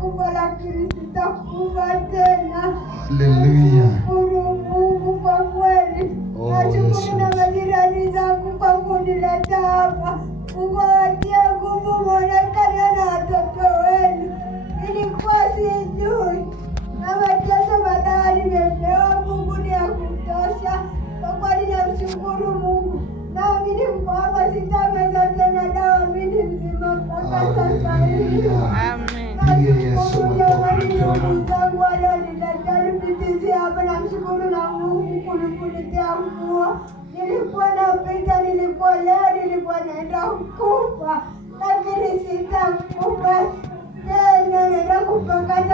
kufa lakini sitakufa tena. Haleluya. Mungu kwa kweli. Nashukuru na majirani zangu kwa kunileta hapa. Mungu awatie nguvu mwonekane na watoto wenu. Nilikuwa sijui. Na mateso madawa nimepewa. Mungu ni ya kutosha. Kwa kweli namshukuru Mungu. Naamini kwamba sitameza tena dawa, mimi mzima mpaka sasa hivi. Amen. Mungu aliyoniletea mitizi hapa, namshukuru na Mungu kunifunika mvua. Nilikuwa napita, nilikuwa naenda kufa, lakini sitakufa tena, naenda kupaka